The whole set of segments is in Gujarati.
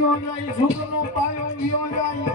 વિયો જાય સુખનો પાયો વિયો જાય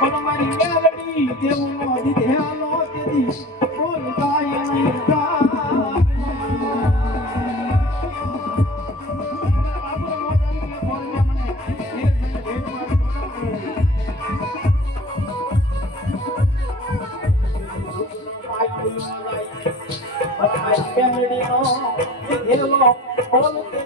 પણ મારી મેલડી દેવનો હજી ધ્યાનો તેથી કોઈ ગાય નહીં Thank you.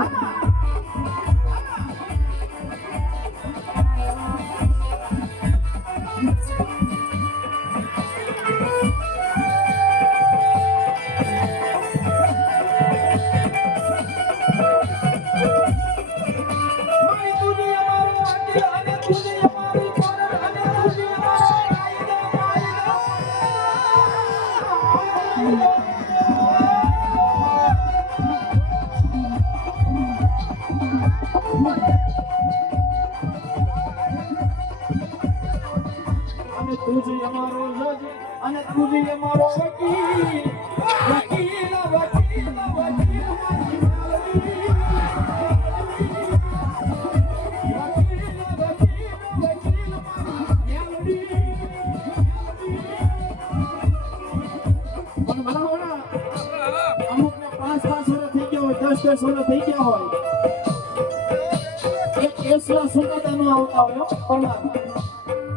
Ah! અને તું જ અમારો જજ અને તું અમારો વકીલ. વકીલ વકીલ વકીલ દસ દસ વર્ષ થઈ ગયા હોય. એક કેસના સુકાતા ન આવતા હોય પણ